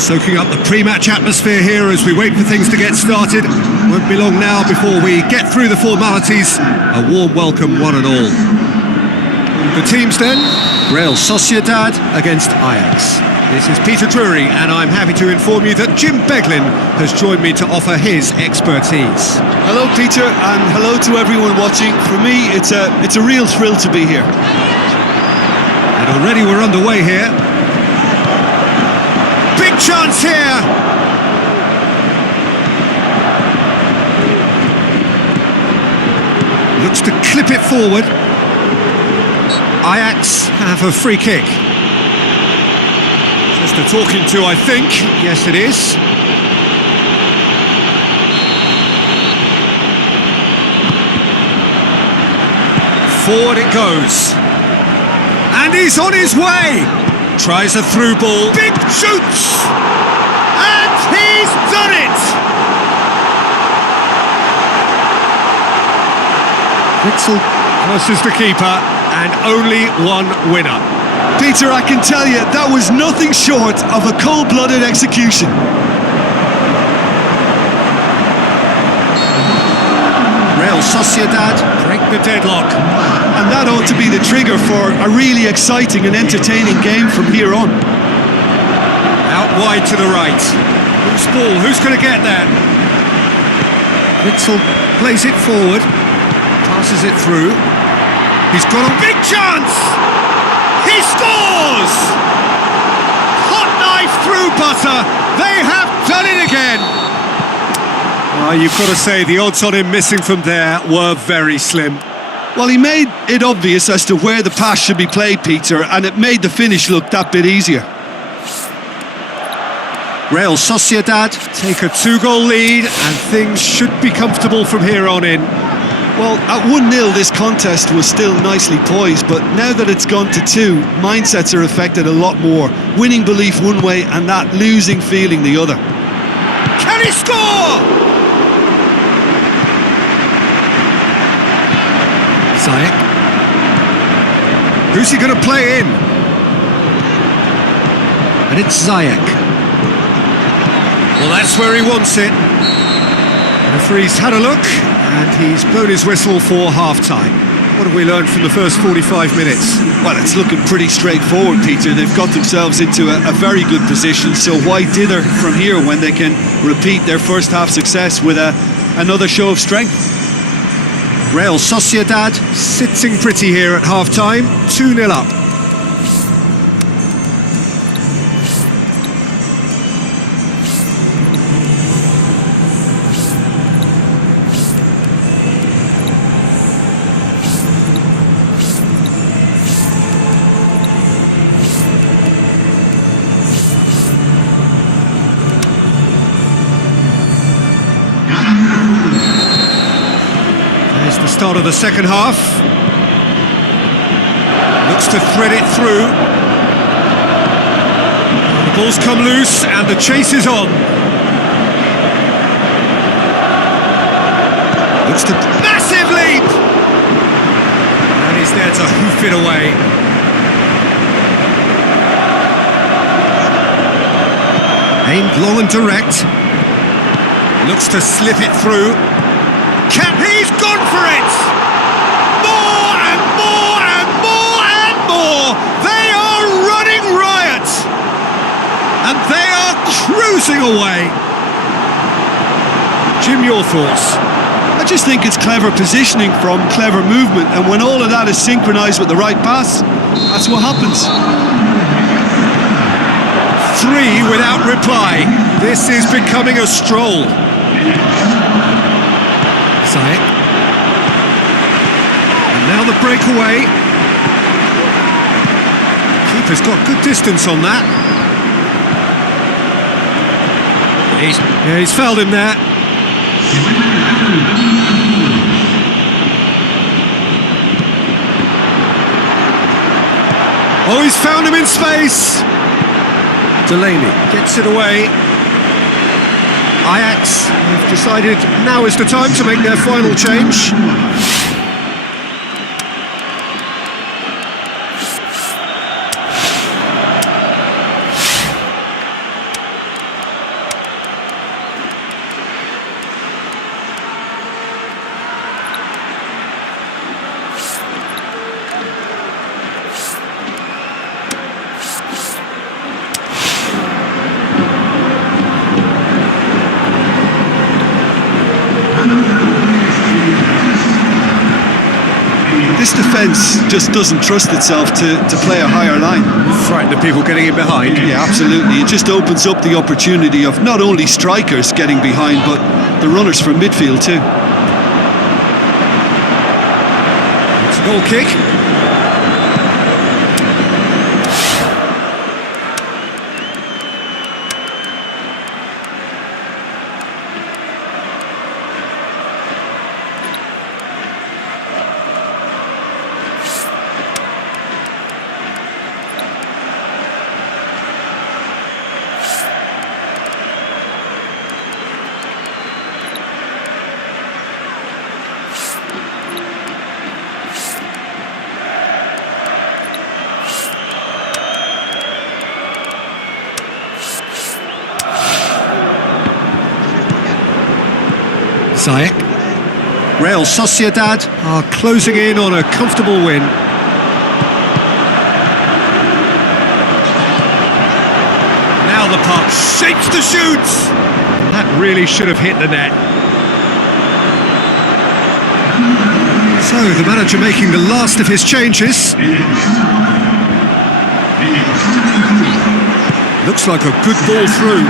Soaking up the pre-match atmosphere here as we wait for things to get started. Won't be long now before we get through the formalities. A warm welcome, one and all. The teams then, Real Sociedad against Ajax. This is Peter Drury, and I'm happy to inform you that Jim Beglin has joined me to offer his expertise. Hello, Peter, and hello to everyone watching. For me, it's a real thrill to be here. And already we're underway here. Big chance here! Looks to clip it forward. Ajax have a free kick. Just a talking to, I think. Yes, it is. Forward it goes. And he's on his way! Tries a through ball. Big shoots! And he's done it! Witzel versus the keeper, and only one winner. Peter, I can tell you, that was nothing short of a cold-blooded execution. Real Sociedad break the deadlock. And that ought to be the trigger for a really exciting and entertaining game from here on. Out wide to the right. Loose ball, who's going to get there? Witzel plays it forward. Passes it through. He's got a big chance! He scores! Hot knife through butter. They have done it again. Well, you've got to say the odds on him missing from there were very slim. Well, he made it obvious as to where the pass should be played, Peter, and it made the finish look that bit easier. Real Sociedad take a 2-goal lead, and things should be comfortable from here on in. Well, at 1-0 this contest was still nicely poised, but now that it's gone to 2, mindsets are affected a lot more. Winning belief one way and that losing feeling the other. Can he score? Ziyech. Who's he going to play in? And it's Ziyech. Well, that's where he wants it. The referee's had a look, and he's blown his whistle for half-time. What have we learned from the first 45 minutes? Well, it's looking pretty straightforward, Peter. They've got themselves into a very good position, so why dither from here when they can repeat their first half success with another show of strength? Real Sociedad sitting pretty here at half-time, 2-0 up. The start of the second half. Looks to thread it through. The ball's come loose and the chase is on. Looks to massive leap! And he's there to hoof it away. Aimed long and direct. Looks to slip it through. He's gone for it! More and more and more and more! They are running riot! And they are cruising away! Jim, your thoughts? I just think it's clever positioning from clever movement, and when all of that is synchronised with the right pass, that's what happens. 3 without reply. This is becoming a stroll. Ziyech. And now the breakaway. Keeper's got good distance on that. He's fouled him there. Oh, he's found him in space. Delaney gets it away. Ajax have decided now is the time to make their final change. This defence just doesn't trust itself to play a higher line. Frighten the people getting in behind. Yeah, absolutely. It just opens up the opportunity of not only strikers getting behind, but the runners from midfield too. It's a goal kick. Ziyech. Real Sociedad are closing in on a comfortable win. Now the puck shapes the shoots. That really should have hit the net. So the manager making the last of his changes. Looks like a good ball through.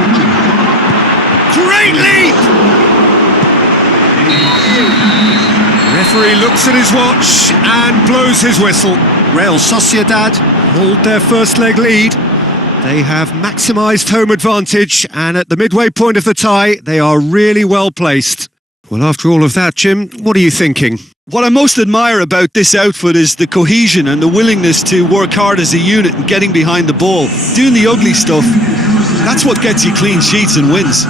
Great leap! Referee looks at his watch and blows his whistle. Real Sociedad hold their first leg lead. They have maximised home advantage, and at the midway point of the tie, they are really well placed. Well, after all of that, Jim, what are you thinking? What I most admire about this outfit is the cohesion and the willingness to work hard as a unit and getting behind the ball. Doing the ugly stuff, that's what gets you clean sheets and wins.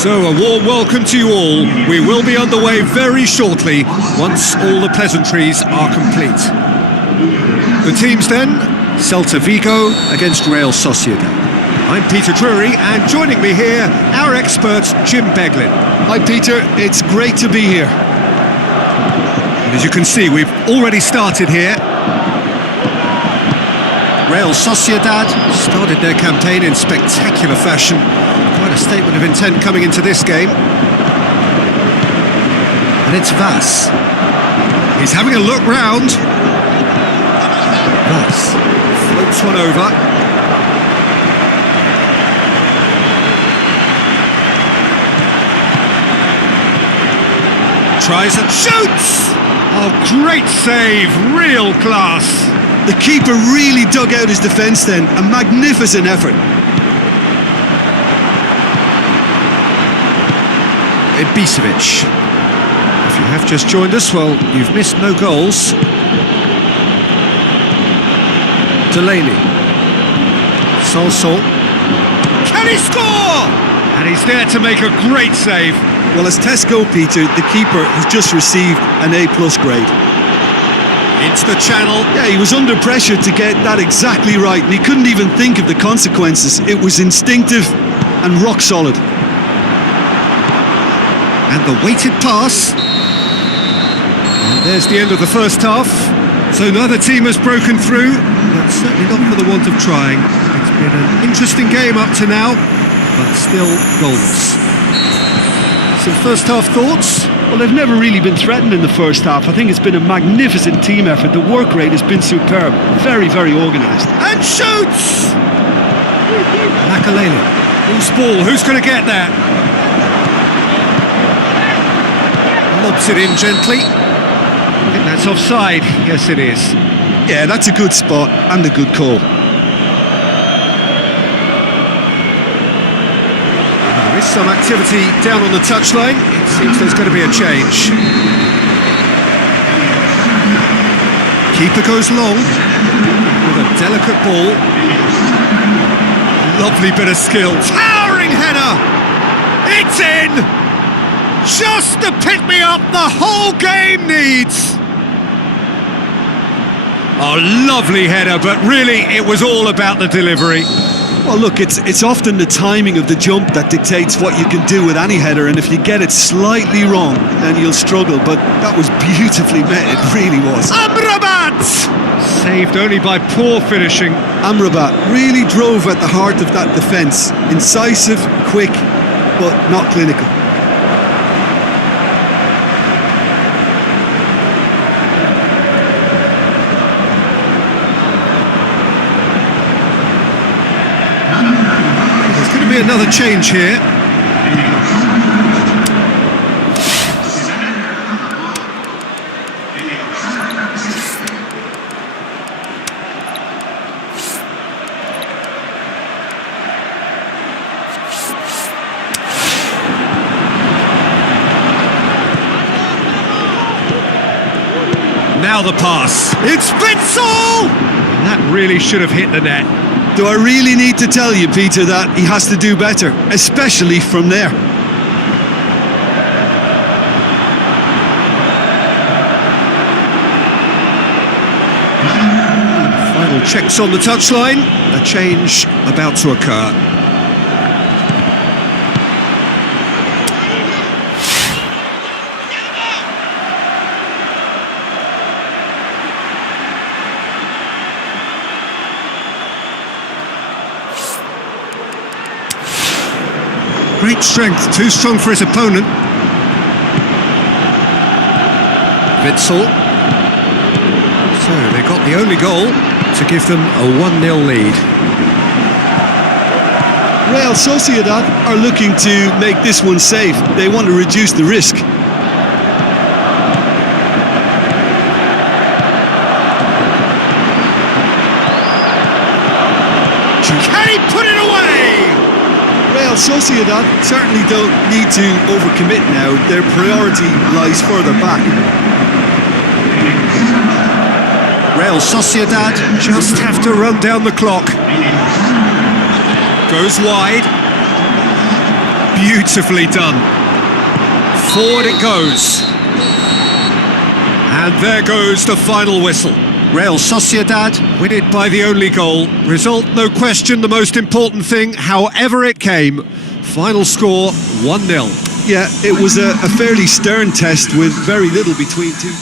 So a warm welcome to you all. We will be underway very shortly once all the pleasantries are complete. The teams then, Celta Vigo against Real Sociedad. I'm Peter Drury, and joining me here, our expert Jim Beglin. Hi Peter, it's great to be here. And as you can see, we've already started here. Real Sociedad started their campaign in spectacular fashion. Quite a statement of intent coming into this game. And it's Vaz. He's having a look round. Vaz floats one over. Tries and shoots! Oh, great save, real class. The keeper really dug out his defence then, a magnificent effort. Ibisevic. If you have just joined us, well, you've missed no goals. Delaney. Sanson. Can he score? And he's there to make a great save. Well, as tests go, Peter, the keeper has just received an A+ grade. Into the channel. Yeah, he was under pressure to get that exactly right, and he couldn't even think of the consequences. It was instinctive and rock solid. And the weighted pass. And there's the end of the first half. So neither team has broken through, but certainly not for the want of trying. It's been an interesting game up to now, but still goalless. Some first half thoughts? Well, they've never really been threatened in the first half. I think it's been a magnificent team effort. The work rate has been superb. Very, very organised. And shoots! Makalele. Loose ball, who's going to get that? Lobs it in gently. I think that's offside. Yes, it is. Yeah, that's a good spot and a good call. There is some activity down on the touchline. It seems there's going to be a change. Keeper goes long with a delicate ball. Lovely bit of skill. Towering header! It's in! Just the pick-me-up the whole game needs! Oh, lovely header, but really it was all about the delivery. Well, look, it's often the timing of the jump that dictates what you can do with any header, and if you get it slightly wrong, then you'll struggle, but that was beautifully met, it really was. Amrabat! Saved only by poor finishing. Amrabat really drove at the heart of that defence. Incisive, quick, but not clinical. There's going to be another change here. Now the pass. It's Witsel! That really should have hit the net. Do I really need to tell you, Peter, that he has to do better, especially from there? Final checks on the touchline. A change about to occur. Great strength, too strong for his opponent. Witsel. So they got the only goal to give them a 1-0 lead. Real Sociedad are looking to make this one safe. They want to reduce the risk. Can he put it away? Real Sociedad certainly don't need to overcommit now. Their priority lies further back. Real Sociedad just have to run down the clock. Goes wide. Beautifully done. Forward it goes. And there goes the final whistle. Real Sociedad win it by the only goal. Result, no question, the most important thing, however it came. Final score, 1-0. Yeah, it was a fairly stern test with very little between two.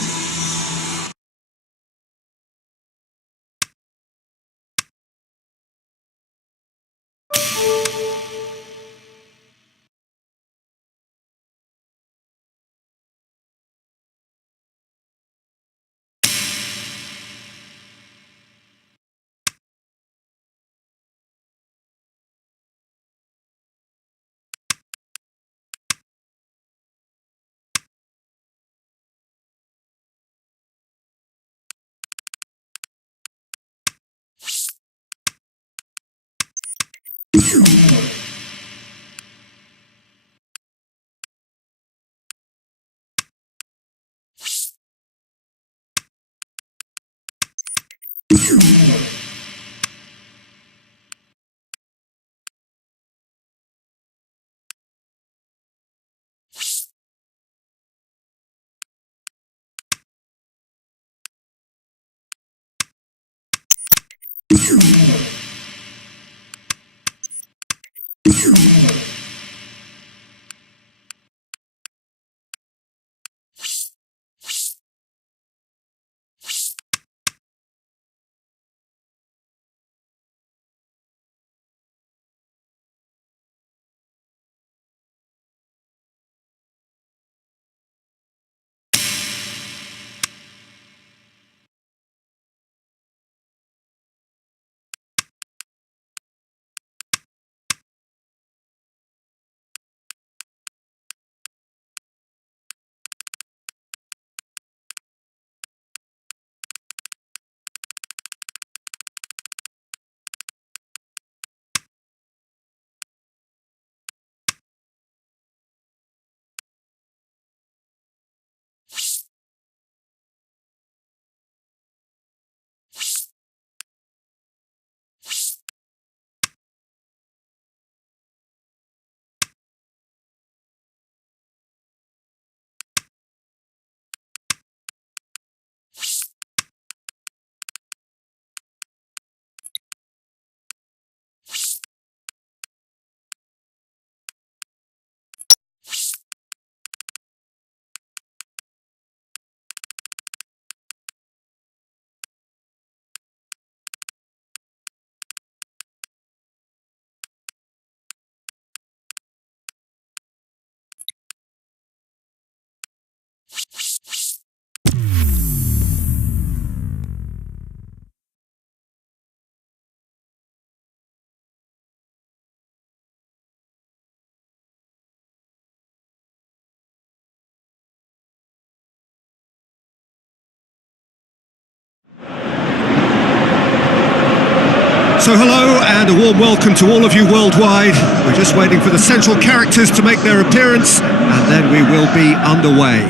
So hello and a warm welcome to all of you worldwide. We're just waiting for the central characters to make their appearance and then we will be underway.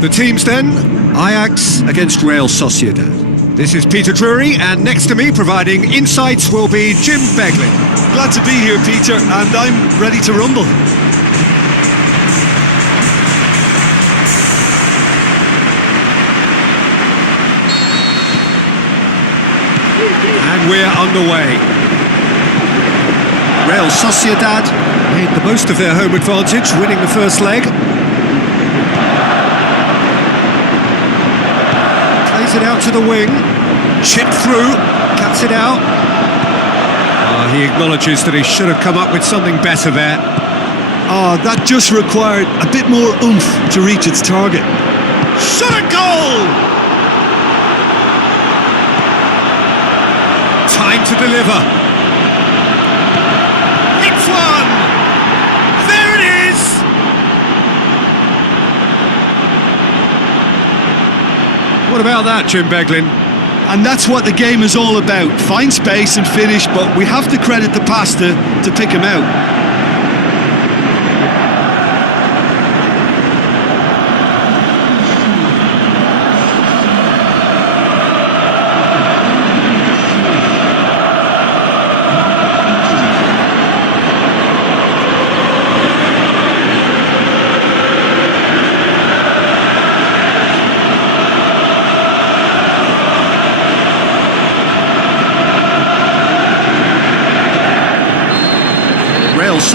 The teams then, Ajax against Real Sociedad. This is Peter Drury and next to me providing insights will be Jim Beglin. Glad to be here, Peter, and I'm ready to rumble. And we're underway. Real Sociedad made the most of their home advantage, winning the first leg. Plays it out to the wing, chipped through, cuts it out. He acknowledges that he should have come up with something better there. That just required a bit more oomph to reach its target. Shot a goal! Time to deliver. It's one! There it is! What about that, Jim Beglin? And that's what the game is all about. Find space and finish, but we have to credit the passer to pick him out.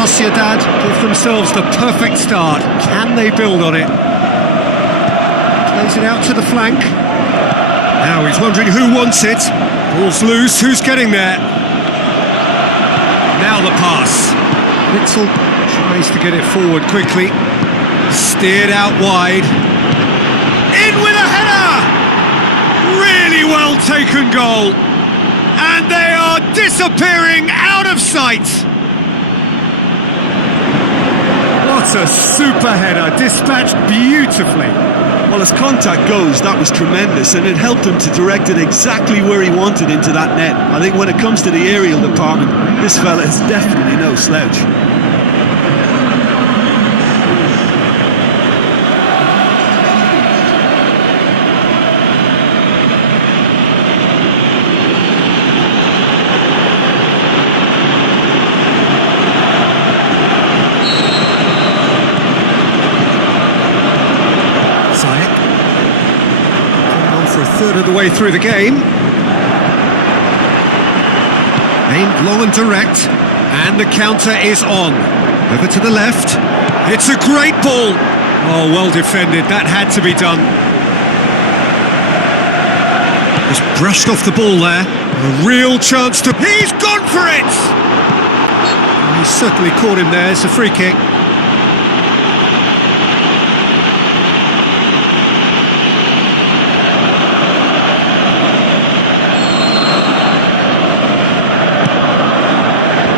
Sociedad give themselves the perfect start. Can they build on it? Plays it out to the flank. Now he's wondering who wants it. Ball's loose, who's getting there? Now the pass. Witzel tries to get it forward quickly. Steered out wide. In with a header! Really well taken goal. And they are disappearing out of sight. What a super header, dispatched beautifully. Well, as contact goes, that was tremendous, and it helped him to direct it exactly where he wanted into that net. I think when it comes to the aerial department, this fella is definitely no slouch. For a third of the way through the game. Aimed long and direct, and the counter is on. Over to the left. It's a great ball. Oh, well defended. That had to be done. Just brushed off the ball there. A real chance to... He's gone for it! He certainly caught him there. It's a free kick.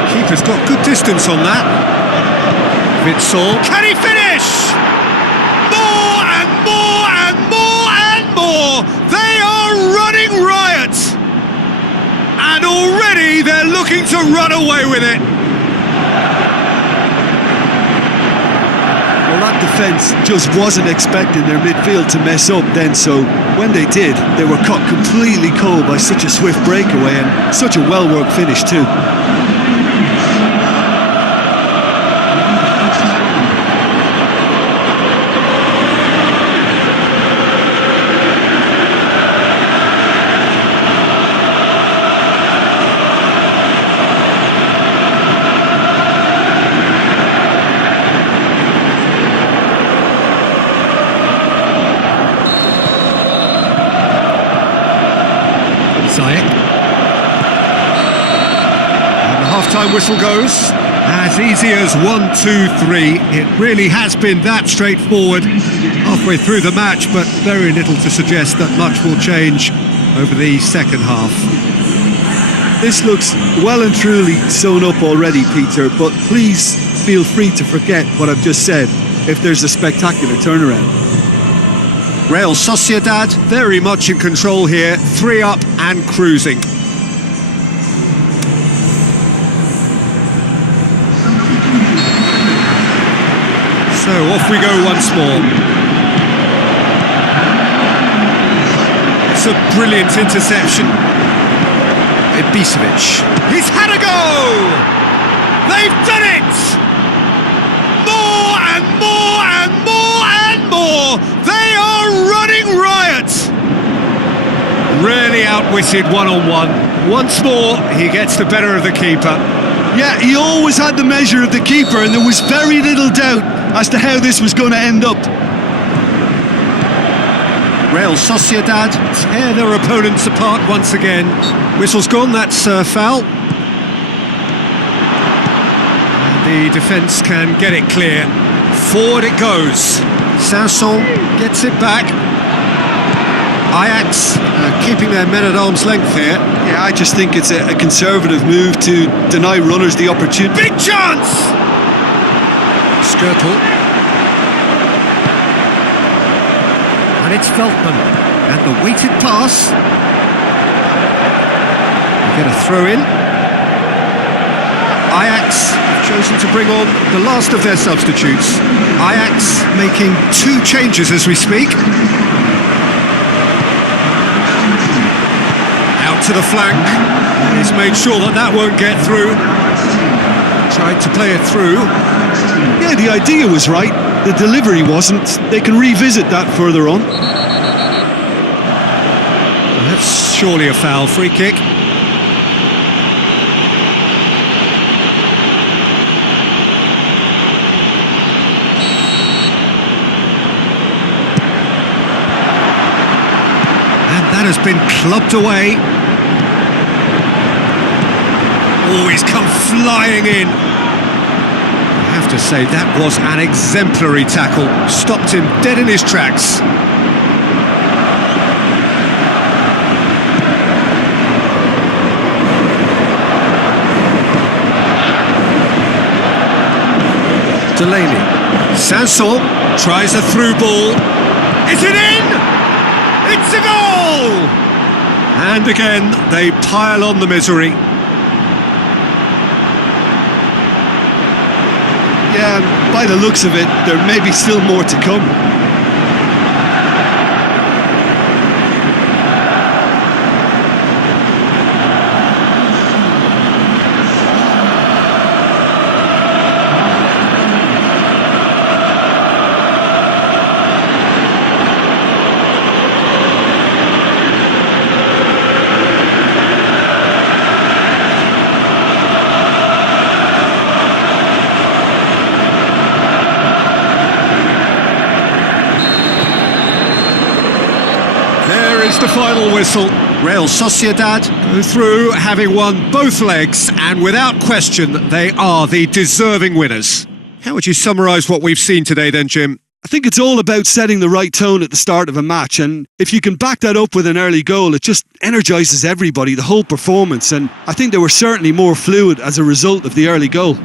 Keeper's got good distance on that. Witzel, can he finish? More and more and more and more! They are running riot! And already they're looking to run away with it. Well, that defence just wasn't expecting their midfield to mess up then, so when they did, they were caught completely cold by such a swift breakaway and such a well-worked finish too. And the half-time whistle goes. As easy as 1, 2, 3. It really has been that straightforward halfway through the match, but very little to suggest that much will change over the second half. This looks well and truly sewn up already, Peter, but please feel free to forget what I've just said if there's a spectacular turnaround. Real Sociedad very much in control here, 3 up and cruising. So off we go once more. It's a brilliant interception. Ibisevic. He's had a go! They've done it! More and more and more and more! They are running riot! Really outwitted one-on-one. Once more, he gets the better of the keeper. Yeah, he always had the measure of the keeper, and there was very little doubt as to how this was going to end up. Real Sociedad tear their opponents apart once again. Whistle's gone, that's foul. The defence can get it clear. Forward it goes. Sanson gets it back. Ajax keeping their men at arm's length here. Yeah, I just think it's a conservative move to deny runners the opportunity. Big chance! Skirtle. And it's Veltman. And the weighted pass. We get a throw in. Ajax have chosen to bring on the last of their substitutes. Ajax making 2 changes as we speak. Out to the flank. He's made sure that that won't get through. Tried to play it through. Yeah, the idea was right. The delivery wasn't. They can revisit that further on. That's surely a foul. Free kick. That has been clubbed away. Oh, he's come flying in. I have to say, that was an exemplary tackle. Stopped him dead in his tracks. Delaney. Sanson tries a through ball. Is it in? It's a goal! And again, they pile on the misery. Yeah, and by the looks of it, there may be still more to come. Is the final whistle. Real Sociedad go through having won both legs, and without question they are the deserving winners. How would you summarise what we've seen today then, Jim? I think it's all about setting the right tone at the start of a match, and if you can back that up with an early goal, it just energises everybody, the whole performance, and I think they were certainly more fluid as a result of the early goal.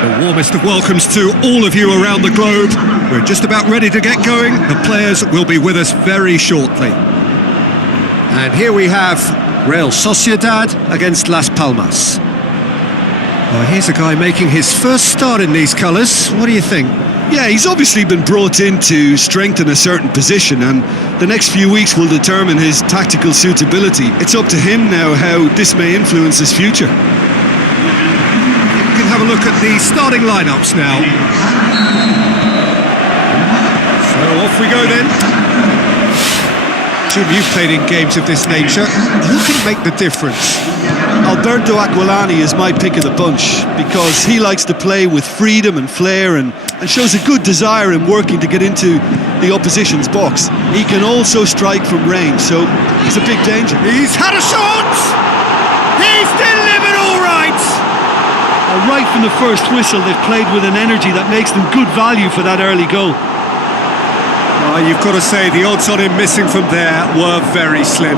The warmest of welcomes to all of you around the globe. We're just about ready to get going. The players will be with us very shortly. And here we have Real Sociedad against Las Palmas. Well, here's a guy making his first start in these colours. What do you think? Yeah, he's obviously been brought in to strengthen a certain position, and the next few weeks will determine his tactical suitability. It's up to him now how this may influence his future. We can have a look at the starting lineups now. So off we go then. Jim, you've played in games of this nature. Who can make the difference? Alberto Aquilani is my pick of the bunch because he likes to play with freedom and flair and shows a good desire in working to get into the opposition's box. He can also strike from range, so he's a big danger. He's had a shot! He's delivered all right! Right from the first whistle, they've played with an energy that makes them good value for that early goal. You've got to say, the odds on him missing from there were very slim.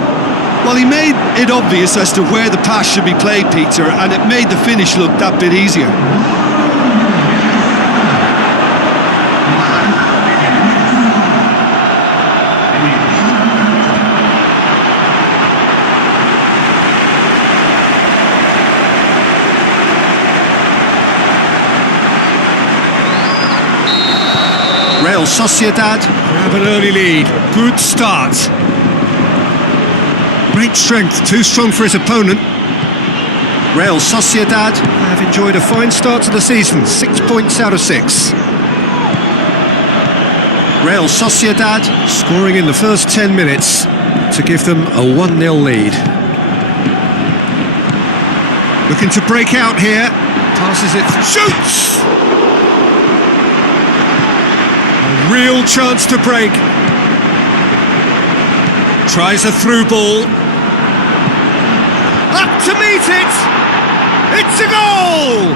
Well, he made it obvious as to where the pass should be played, Peter, and it made the finish look that bit easier. Real Sociedad have an early lead. Good start. Great strength, too strong for his opponent. Real Sociedad have enjoyed a fine start to the season, 6 points out of 6. Real Sociedad scoring in the first 10 minutes to give them a 1-0 lead. Looking to break out here. Passes it, shoots! A real chance to break. Tries a through ball. Up to meet it! It's a goal!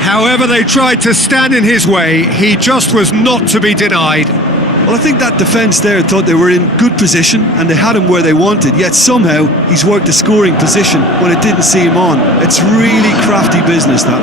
However they tried to stand in his way, he just was not to be denied. Well, I think that defence there thought they were in good position and they had him where they wanted, yet somehow he's worked the scoring position when it didn't see him on. It's really crafty business, that.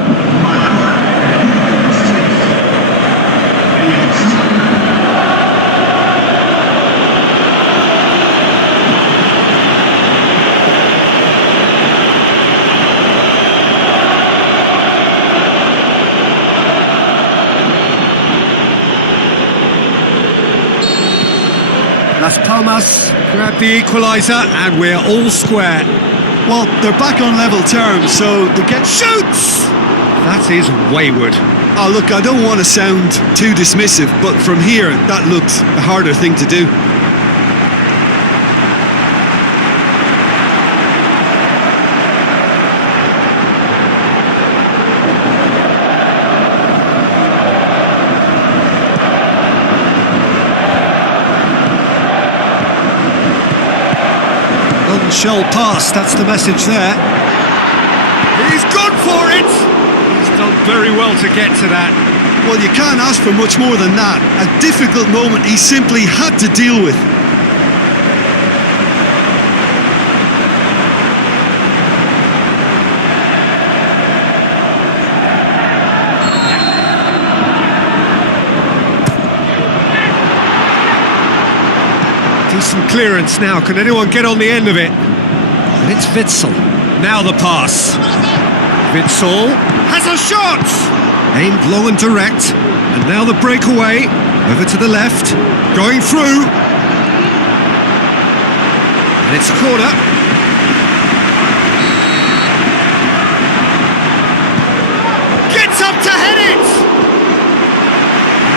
Las Palmas grab the equaliser and we're all square. Well, they're back on level terms, so they get... Shoots! That is wayward. Oh, look, I don't want to sound too dismissive, but from here, that looked a harder thing to do. Shell pass, that's the message there. He's gone for it! He's done very well to get to that. Well, you can't ask for much more than that. A difficult moment he simply had to deal with. Decent clearance now. Can anyone get on the end of it? And it's Witsel. Now the pass. Witsel has a shot! Aimed long and direct. And now the breakaway. Over to the left. Going through. And it's a corner. Gets up to head it!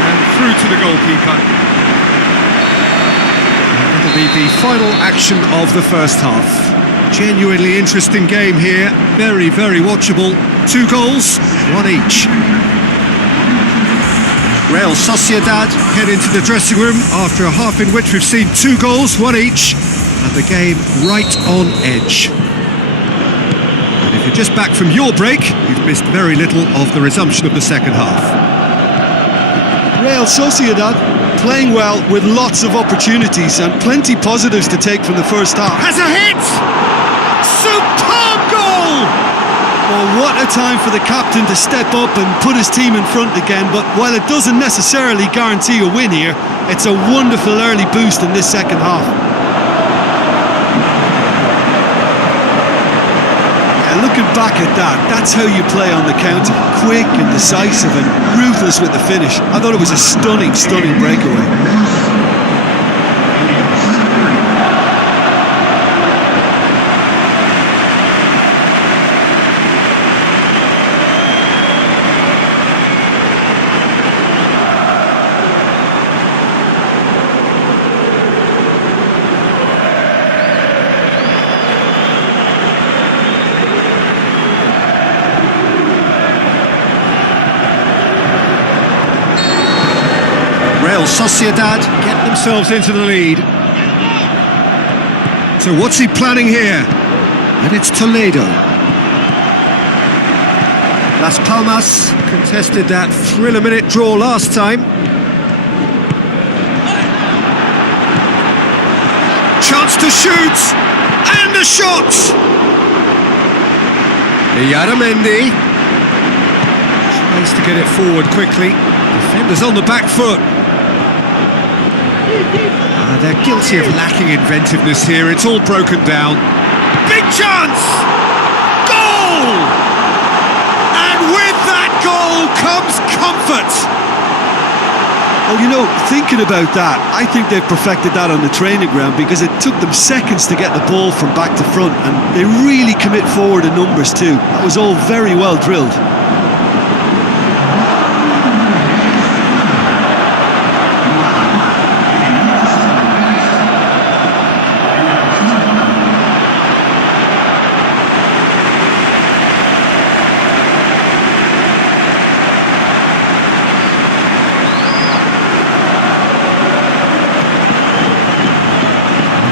And through to the goalkeeper. That'll be the final action of the first half. Genuinely interesting game here. Very, very watchable. 2 goals, 1 each. Real Sociedad head into the dressing room after a half in which we've seen 2 goals, 1 each, and the game right on edge. And if you're just back from your break, you've missed very little of the resumption of the second half. Real Sociedad playing well with lots of opportunities and plenty positives to take from the first half. Has a hit! Superb goal! Well, what a time for the captain to step up and put his team in front again, but while it doesn't necessarily guarantee a win here, it's a wonderful early boost in this second half. And looking back at that, that's how you play on the counter. Quick and decisive and ruthless with the finish. I thought it was a stunning, stunning breakaway. Sociedad get themselves into the lead. So what's he planning here? And it's Toledo. Las Palmas contested that thriller-minute draw last time. Chance to shoot, and the shot! Yaramendi tries to get it forward quickly. Defenders on the back foot. They're guilty of lacking inventiveness here. It's all broken down. Big chance! Goal! And with that goal comes comfort. Well, you know, thinking about that, I think they've perfected that on the training ground because it took them seconds to get the ball from back to front, and they really commit forward in numbers too. That was all very well drilled.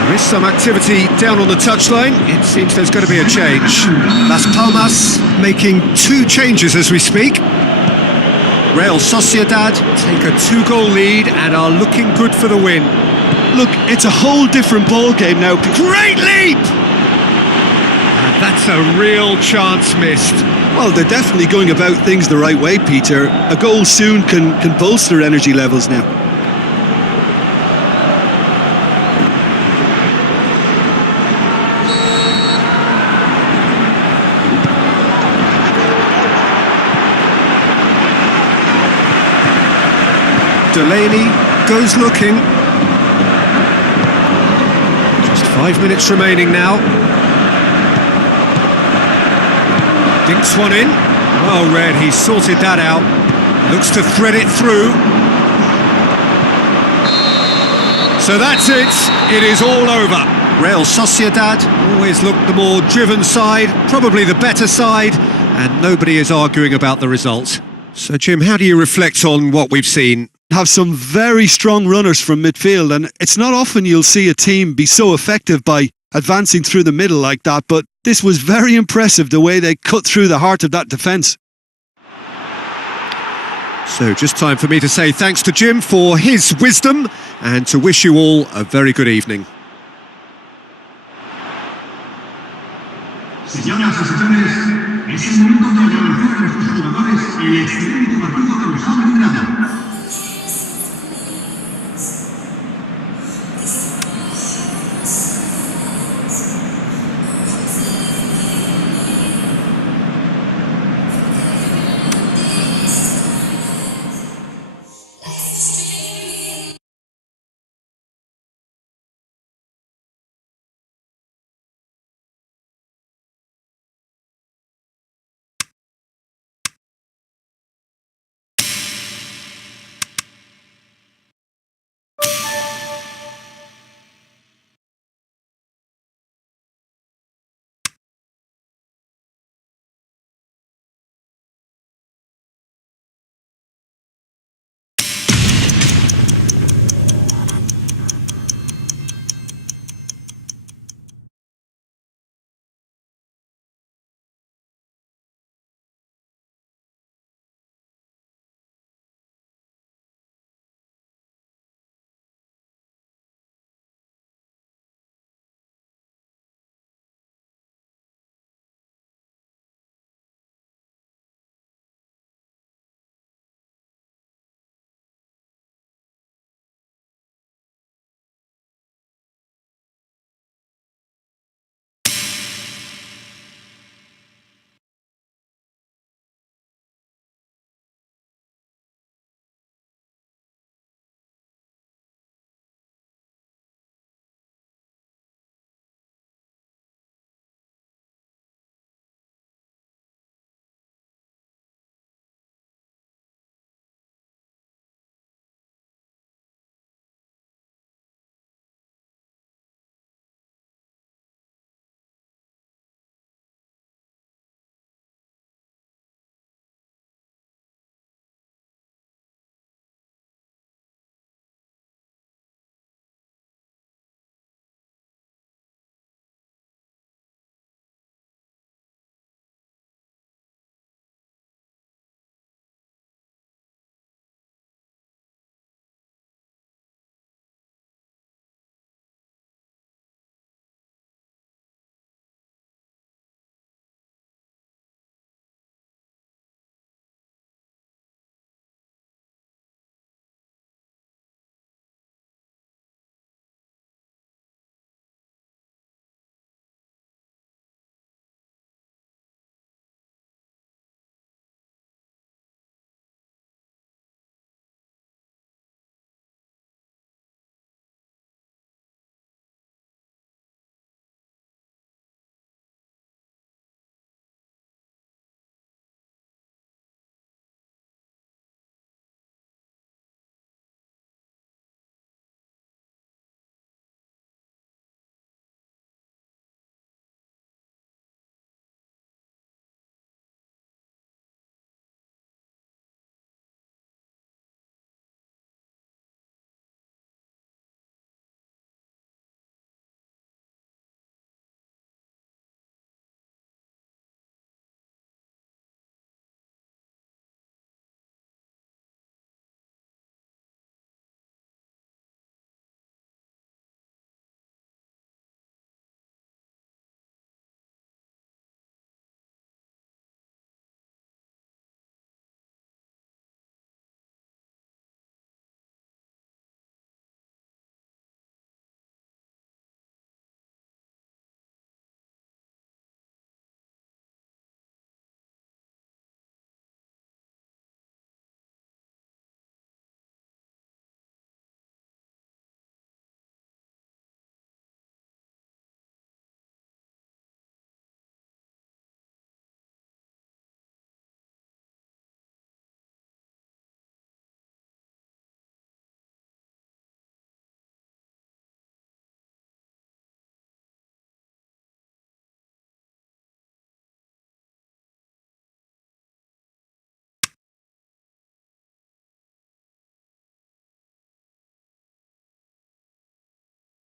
There is some activity down on the touchline. It seems there's going to be a change. Las Palmas making 2 changes as we speak. Real Sociedad take a 2-goal lead and are looking good for the win. Look, it's a whole different ball game now. Great leap! And that's a real chance missed. Well, they're definitely going about things the right way, Peter. A goal soon can bolster energy levels now. Delaney goes looking. Just 5 minutes remaining now. Dinks one in. Well read, he sorted that out. Looks to thread it through. So that's it. It is all over. Real Sociedad always looked the more driven side, probably the better side, and nobody is arguing about the result. So Jim, how do you reflect on what we've seen? Have some very strong runners from midfield, and it's not often you'll see a team be so effective by advancing through the middle like that, but this was very impressive the way they cut through the heart of that defence. So just time for me to say thanks to Jim for his wisdom and to wish you all a very good evening. Señoras y señores, es el momento de agradecer a nuestros jugadores el excelente partido que nos han brindado.